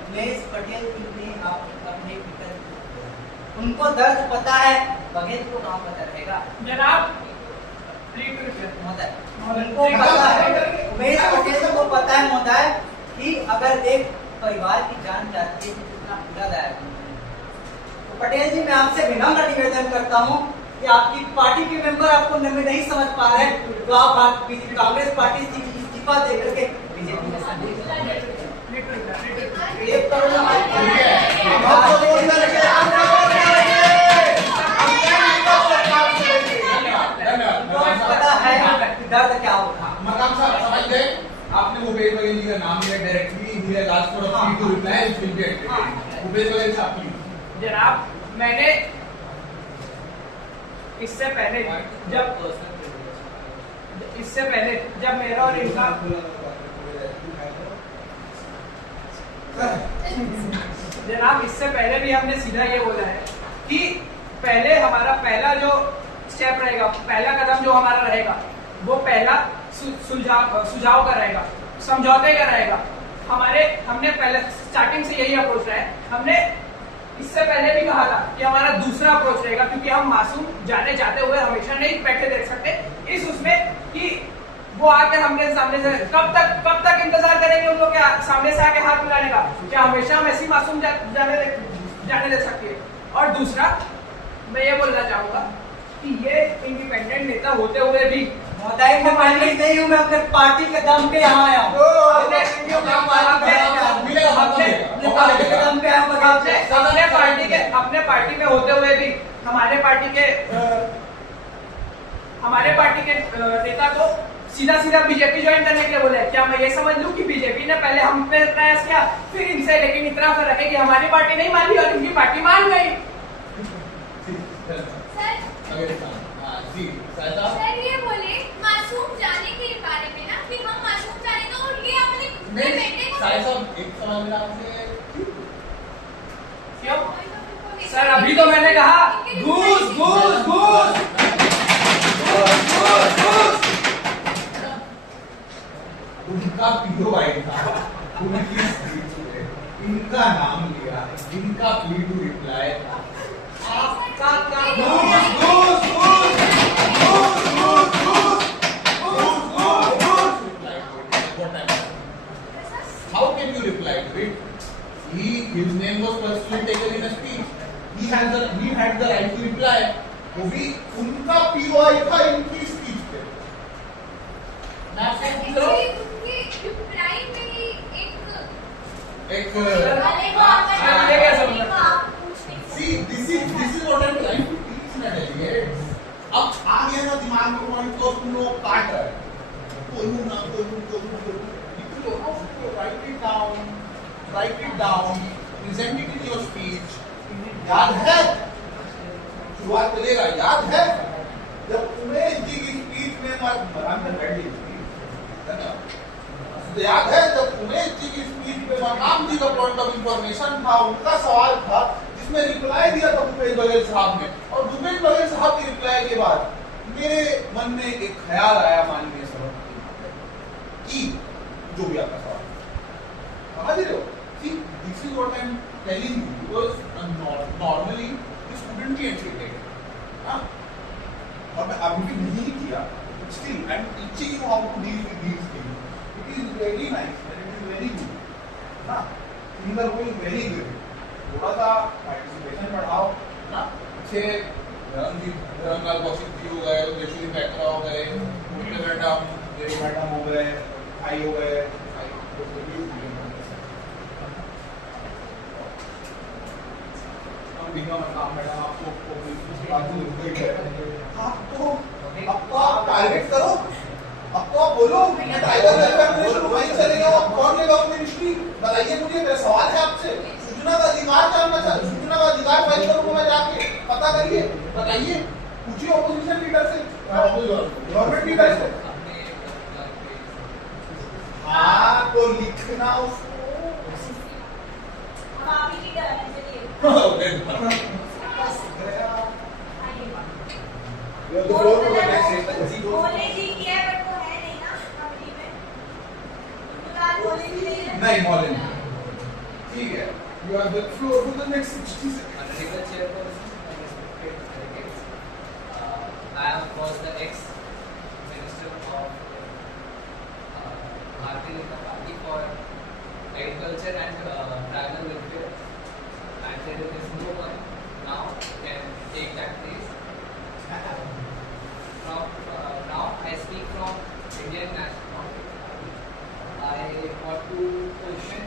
उमेश पटेल जी ने अपने पिता, उनको दर्द पता है। बघेल को कहाँ पता रहेगा जनाब, महोदय? उनको पता है, उमेश पटेल को पता है महोदय कि अगर एक परिवार की जान जाती है तो कितना पीड़ादायक होता है। तो पटेल जी, मैं आपसे विनम्र निवेदन करता हूँ कि आपकी पार्टी के मेंबर आपको नहीं समझ पा रहे, तो आप कांग्रेस पार्टी से इस्तीफा दे करके बीजेपी में शामिल एक करोड़ पता है दर्द क्या होगा। मरकाम साहब समझ गए? आपने भूपेश बघेल जी का नाम लिया डायरेक्टली, ही last for to reply, Bhupesh Baghel साहब प्लीज। जनाब, मैंने इससे पहले जब मेरा और इनका जनाब, इससे पहले भी हमने सीधा ये बोला है कि पहले हमारा पहला जो स्टेप रहेगा, पहला कदम जो हमारा रहेगा, वो पहला सुझाव का रहेगा, समझौते का रहेगा। हमने पहले स्टार्टिंग से यही अप्रोच रहा है। हमने इससे पहले भी कहा था कि हमारा दूसरा अप्रोच रहेगा, क्योंकि हम मासूम जाने जाते हुए हमेशा नहीं बैठे देख सकते इस उसमें कि वो आकर हमने सामने से कब तक इंतजार करेंगे उन लोग के सामने से आके हाथ मिलाने का? क्या हमेशा हम ऐसी मासूम जाने दे सकती है? और दूसरा, मैं ये बोलना चाहूंगा कि ये इंडिपेंडेंट नेता होते हुए भी महोदय, मैं पार्टी नहीं हूँ, मैं अपने पार्टी के दम पे यहाँ आया हूँ। अपने पार्टी में होते हुए भी हमारे पार्टी के नेता को सीधा बीजेपी ज्वाइन करने के लिए बोले। क्या मैं ये समझ लूं कि बीजेपी ने पहले हम पे प्रयास किया, फिर इनसे, लेकिन इतना फर्क है कि हमारी पार्टी नहीं मान ली और इनकी पार्टी मान गई। सर ये बोले मासूम जाने के बारे में ना, कि हम मासूम जाने तो ये अपने बेटे क्यों? सर अभी तो मैंने कहा घूस। उनका पीओ आई था, उनकी स्पीच में इनका नाम लिया, इनका PO reply How can you reply to it? His name was personally taken in a speech. He had the right to reply. वो भी उनका पीओ आई था इनकी स्पीच पे। मैं आपसे पूछ रहा हूँ, See, this is what I'm trying to teach ना delegates. अब आ गया ना दिमाग में पॉइंट तो तुम लोग काट रहे हैं। Write it down, present it in your speech. याद है? शुरुआत करेगा, याद है? जब उमेश जी की स्पीच में याद है जब उमेश जी की स्पीच में मकाम जी का पॉइंट ऑफ इंफॉर्मेशन था, उनका सवाल था जिसमें रिप्लाई दिया था भूपेश बघेल साहब ने, और भूपेश बघेल साहब की रिप्लाई के बाद मेरे मन में एक ख्याल आया माननीय सभापति कि जो भी आपका सवाल समझ रहे हो, this is what I am telling you, because normally this wouldn't be entertained, और मैं अभी भी नहीं किया, still I am teaching you how to deal with these things. It is very nice and it is very good. ना, things are going very good. थोड़ा सा participation बढ़ाओ, ना, अच्छे धर्मलाल कौशिक जी हो गए, यशोदी पैकरा हो गए, मुरली मैडम, देवी मैडम हो गए, आई हो गए, मैडम आपको टारगेट करो, आपको आप बोलो ट्राइबल वेलफेयर वहीं चलेगा, कौन लेगा मिनिस्ट्री? बताइए मुझे, मेरा सवाल है आपसे। सूचना का अधिकार जानना चाहते, सूचना का अधिकार फाइल करूंगा मैं जाके, पता करिए, बताइए, पूछिए ऑपोजिशन लीडर से, गवर्नमेंट लीडर से। हाँ तो लिखना उसको नहीं मॉडल ठीक है, you are the floor for the next 60 seconds. I was the ex-minister of Bharatiya Janata Party for Agriculture and Tribal Welfare, and there is no one now can take that place. Now I speak from Indian National Congress Party. I want to question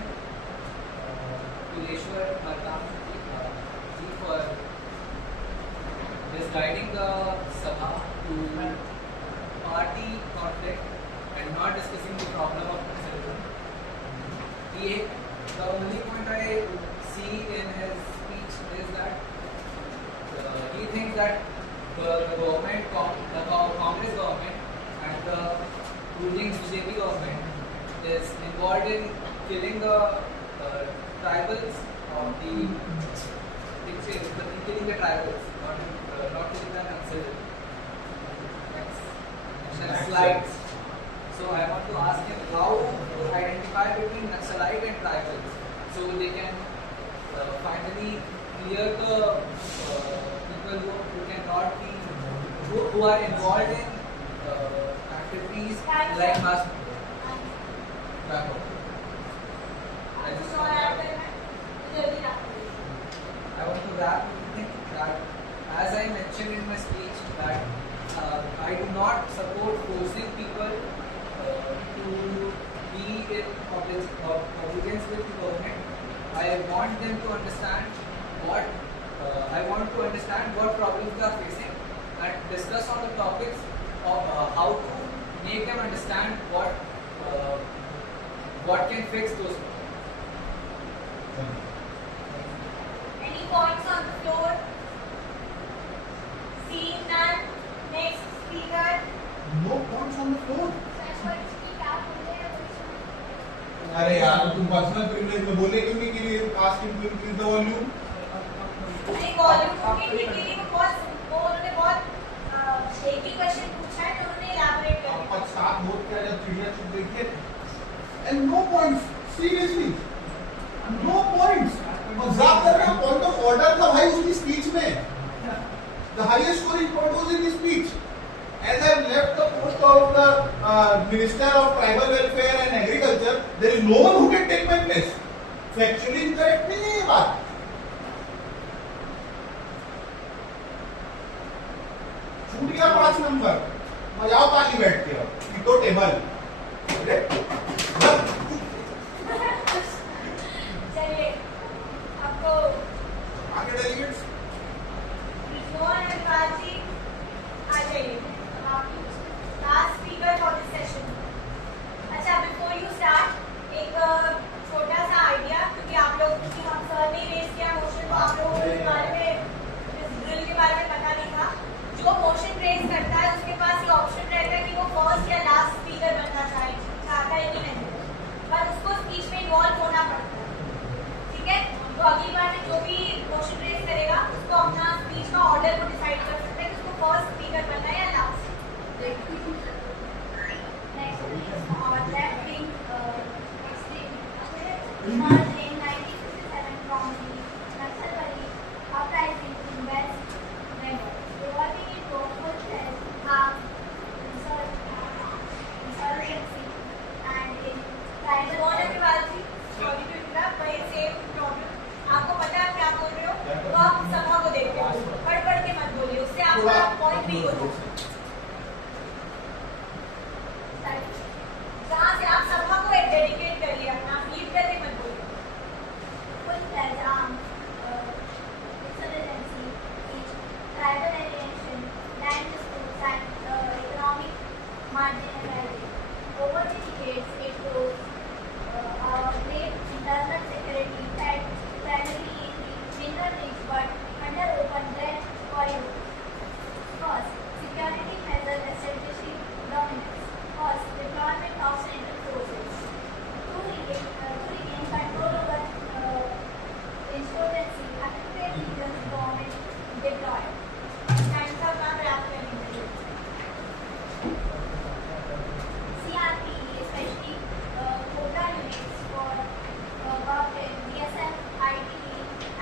Kuleshwar Markam ji for misguiding the Sabha to party conflict and not discussing the problem of nationalism. The only point I see in his speech is that he thinks that the government, the Congress government and the ruling BJP government is involved in killing the tribals of the killing the tribals, not killing the Naxalites. Next slide. So I want to ask him how to identify between Naxalite and tribals, so they can finally clear the people who cannot be who are involved in activities like mass. I want to wrap that, as I mentioned in my speech, that I do not support forcing people to be in obedience with the government. I want them to understand what problems they are facing and discuss on the topics of how to make them understand what can fix those problems. Any points on the floor? Seeing none. Next speaker. No points on the floor. Sir, अरे यार तुम पर्सनल प्रिविलेज में बोले क्यों नहीं कि ask him to increase the volume? नहीं वॉल्यूम के लिए उन्होंने बहुत एक ही क्वेश्चन पूछा है तो उन्होंने इलैबोरेट कर दिया। पश्चात बहुत क्या जब चिड़िया चुप देखिए and no points seriously no points मजाक कर रहे हो पॉइंट ऑफ ऑर्डर था भाई उसकी स्पीच में the highest scoring point was in the speech as I have left the post of the Minister of Tribal Welfare and Agriculture there is no one who can take my place factually incorrect नहीं है ये बात छूट गया 5 नंबर बजाओ ताली बैठ के पीटो टेबल चलिए आपको आगे डेलीगेट्स रिजवान अग्रवाल जी आ जाइए last speaker for this session. अच्छा बिफोर यू स्टार्ट एक छोटा सा आइडिया क्योंकि आप लोग क्योंकि हम सर ने रेज किया मोशन तो आप लोगों को इस बारे में इस ड्रिल के बारे में पता नहीं था। जो मोशन रेज करता है उसके पास ये ऑप्शन रहता है कि वो फर्स्ट या लास्ट स्पीकर बनना चाहता है कि नहीं पर उसको स्पीच में इन्वॉल्व होना पड़ता है ठीक है। तो अगली बार में जो भी मोशन रेज करेगा उसको अपना स्पीच का ऑर्डर को डिसाइड कर सकते हैं कि उसको फर्स्ट स्पीकर बनना है या last. Next is our left wing extreme. Emerged in 1957 from the Naxalbari uprising in West Bengal, evolving into a full-fledged armed insurgency and in tribal. Sorry to interrupt पर ये सेम प्रॉब्लम आपको पता है आप क्या बोल रहे हो तो आप सभा को देखते हो पढ़ के मत बोलिए उससे आपका पॉइंट भी हो जाए जहाँ से आप सभा को डेडिकेट करिए अपना लीड करके मत बोलिए Full-fledged armed insurgency, tribal alienation, land disputes and economic marginalization. Over the decades, it was a great internal security threat, primarily in the mineral rich but under open threat for Europe. First, security measures establishing dominance. First, deployment of central forces to regain control over insurgency. Affected regions government deployed. Times of नाम याद करनी चाहिए CRP, especially quota units for government, DSM, ITE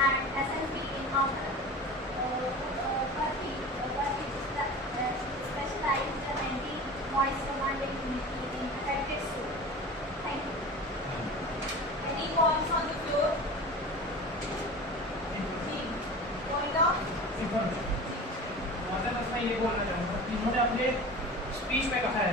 and SNP in Andhra. Specialized anti-moist commanding unity in affected zone. Thank you. Any points on the floor point of बस मैं ये बोलना चाहूँगा कि इन्होंने अपने स्पीच में कहा है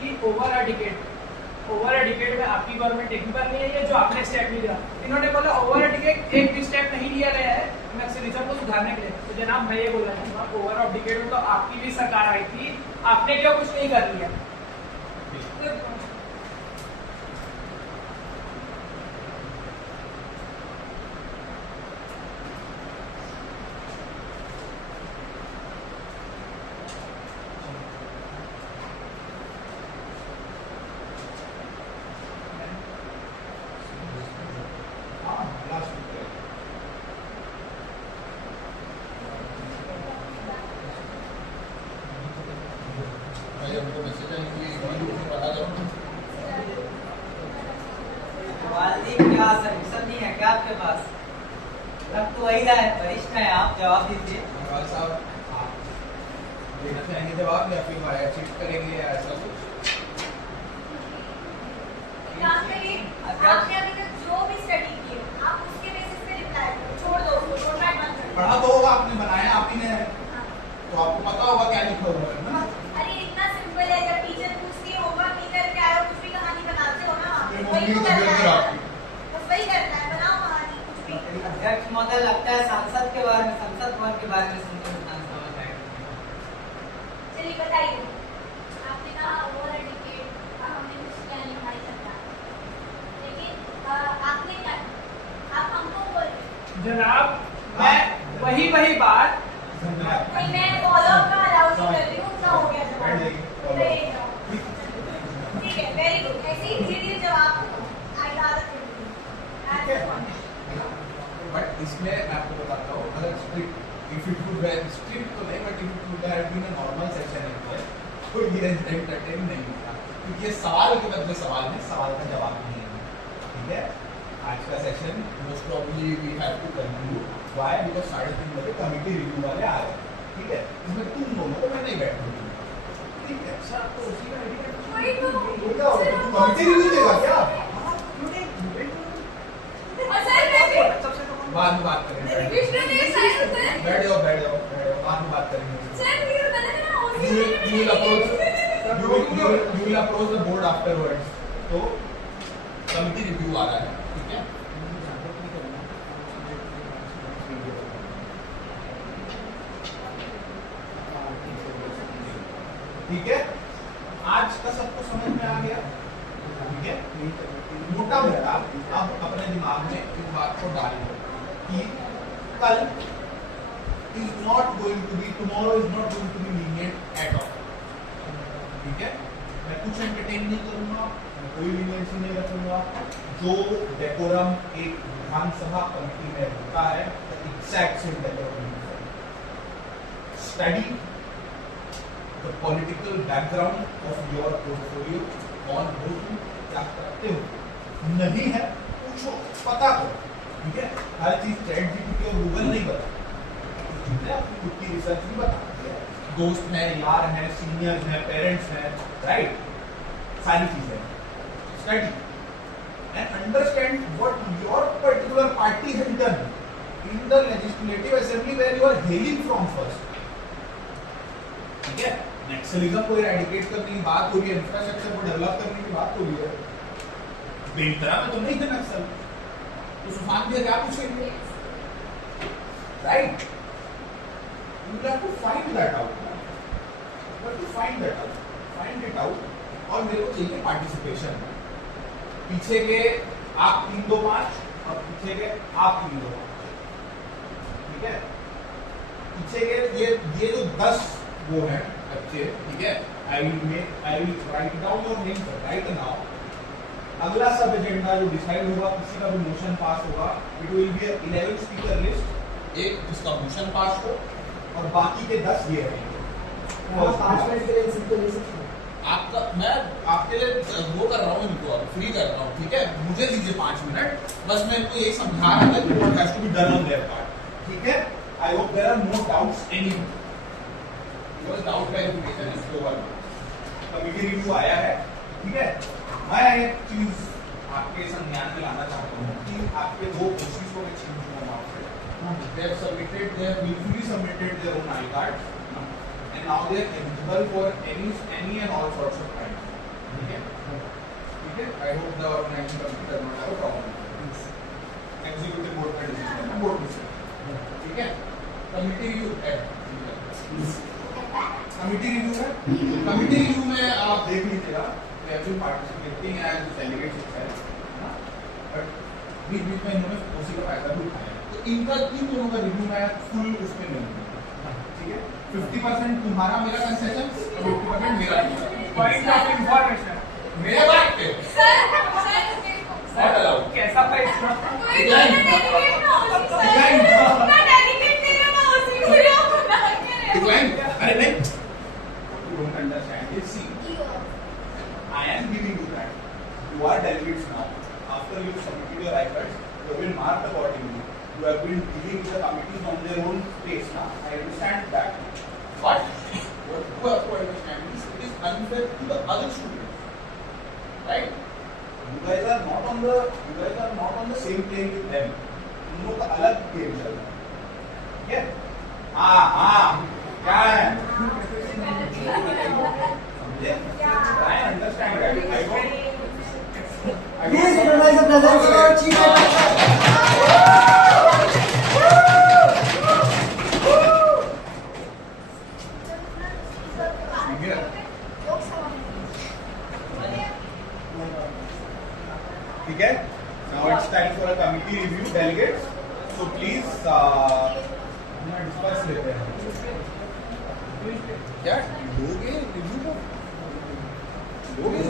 कि ओवर अ डिकेड में आपकी गवर्नमेंट एक भी बार नहीं आई है जो आपने स्टेप नहीं लिया। इन्होंने बोला ओवर अ डिकेड एक भी स्टेप नहीं लिया गया है नक्सलिज्म को सुधारने के लिए। तो जनाब मैं ये बोलना चाहूँगा ओवर अ डिकेड में तो आपकी भी सरकार आई थी आपने क्या कुछ नहीं कर लिया। गुड उनको मैसेज पता करो। वाली क्या सर्विसन नहीं है क्या आपके पास? लग तो वही रहा है, वरिष्ठ है आप, जवाब दीजिए। अग्रवाल साहब, आप देना चाहेंगे जवाब या फिर वाया चीट करेंगे या ऐसा कुछ? काम करिए, आपने अभी तक जो भी स्टडी की है, आप उसके बेसिस पे रिप्लाई करो, छोड़ दो उसको, नोट पैड मत करो। पढ़ा तो होगा, आपने बनाया आप ही ने है, तो आपको पता होगा क्या लिखा हुआ है ना? अरे इतना सिंपल है, जब टीचर पूछती है होमवर्क नहीं करके आए हो, कुछ भी कहानी बनाते हो ना, फिर वही मम्मी तो को करना तबीयत है, खराब। बस वही करना है, बनाओ कहानी कुछ भी। अध्यक्ष महोदय, लगता है सांसद के बारे में, संसद भवन के बारे में सुनते विधानसभा में बैठ। चलिए बताइए। आपने कहा ओवर एडुकेट, हमने कुछ किया नहीं हमारी सरकार, लेकिन आपने क्या, आप हमको बोल रहे हैं। जनाब, मैं वही बात नहीं, मैं फॉलो अप का अलाउ नहीं कर रही हूँ, उतना हो गया जवाब। ठीक है, वेरी गुड। ऐसे ही धीरे धीरे जवाब बट इसमें मैं आपको बताता हूँ, अगर strict if it would have strict तो नहीं, but if it would have been a normal session है तो ये एंटरटेन नहीं होता, क्योंकि ये सवाल के बदले सवाल है, सवाल का जवाब नहीं है। ठीक है, आज का session most probably we have to conclude. Why? Because 3:30 बजे कमिटी रिव्यू वाले आ रहे हैं। ठीक है, इसमें तुम दोनों को मैं नहीं बैठूंगी। ठीक है, अच्छा तो उसी का कमिटी रिव्यू देगा क्या? बाद में बात करेंगे। बैठ जाओ बाद में बात करेंगे। You will approach the board afterwards. तो कमिटी रिव्यू आ रहा है, ठीक है? ठीक है, आज का सबको समझ में आ गया। ठीक है, मोटा मोटा अब अपने दिमाग में इस बात को डाल लो कि कल is not going to be, tomorrow is not going to be lenient at all. ठीक है, मैं कुछ एंटरटेन नहीं करूंगा, मैं कोई लीनियंसी नहीं रखूंगा। जो डेकोरम एक विधानसभा कमिटी में होता है, exact same decorum study the political background of your portfolio, कौन हो तुम, क्या करते हो, नहीं है पूछो, पता करो। ठीक है, हर चीज चैट जीपीटी और गूगल नहीं बता, अपनी खुद की रिसर्च भी बताती है, दोस्त हैं, यार हैं, सीनियर्स हैं, पेरेंट्स हैं, राइट, सारी चीजें study and understand what your particular party has done in the legislative assembly where you are hailing from first. ठीक है, नक्सलिज्म को एडिकेट करने की बात हो रही है, इंफ्रास्ट्रक्चर को डेवलप करने की बात हो रही है, बेलतरा में तो नहीं थे नक्सल, तो सुफान भैया क्या पूछेंगे, right? You have to find that out. You have to find that out. Find it out. और मेरे को चाहिए पार्टिसिपेशन। पीछे के आप 3-2-5 और पीछे के आप 3-2-5। ठीक है? पीछे के ये जो 10 वो हैं बच्चे, ठीक है? I will write down your name right now. अगला सब एजेंडा जो डिसाइड होगा, किसी का भी मोशन पास होगा, it will be a 11 speaker list, एक जिसका मोशन पास हो और बाकी के 10 ये रहेंगे। 5 मिनट के लिए सिर्फ ले सकते हैं। आपका मैं आपके लिए वो कर रहा हूँ, इनको फ्री कर रहा हूँ। ठीक है, मुझे दीजिए 5 मिनट, बस मैं इनको यही समझा रहा था कि what has to be done on their part. ठीक है, I hope there are no doubts any, because doubt clarification is over. Committee review आया है, ठीक है। मैं एक चीज आपके संज्ञान में लाना चाहता हूँ कि आपके 2 कोशिश को मैं छीन चुका हूँ आपसे। They have submitted, they have willfully submitted their own I cards, and now they are eligible for any and all sorts of crimes. ठीक है, ठीक है। I hope the organizing committee does not have a problem. Executive board का decision है, board decision, ठीक है। Committee review है, committee review है। Committee review में आप देख लीजिएगा, they have been participating as delegates itself, but बीच में इन्होंने उसी का फायदा भी उठाया। इनका इन दोनों का रिव्यू मैं फुल उसमें नहीं दूंगा, ठीक है। 50% तुम्हारा मेरा कंसेशन और 50% मेरा। पॉइंट ऑफ इंफॉर्मेशन मेरे बात पे सर अलाउड कैसा फैसला? डिक्लाइन, अरे नहीं, you don't understand. It's see, understand that. But what you have to understand is it is unfair to the other students, right? You guys are not on the same plane with them. तुम लोग का अलग गेम चल रहा है, ठीक है? हाँ क्या है? समझे? I understand that. Please recognize the presence of our chief editor. ठीक है? Now it's time for a committee review, delegates. So please, discuss लेते हैं. क्या लोगे रिव्यू को? लोगे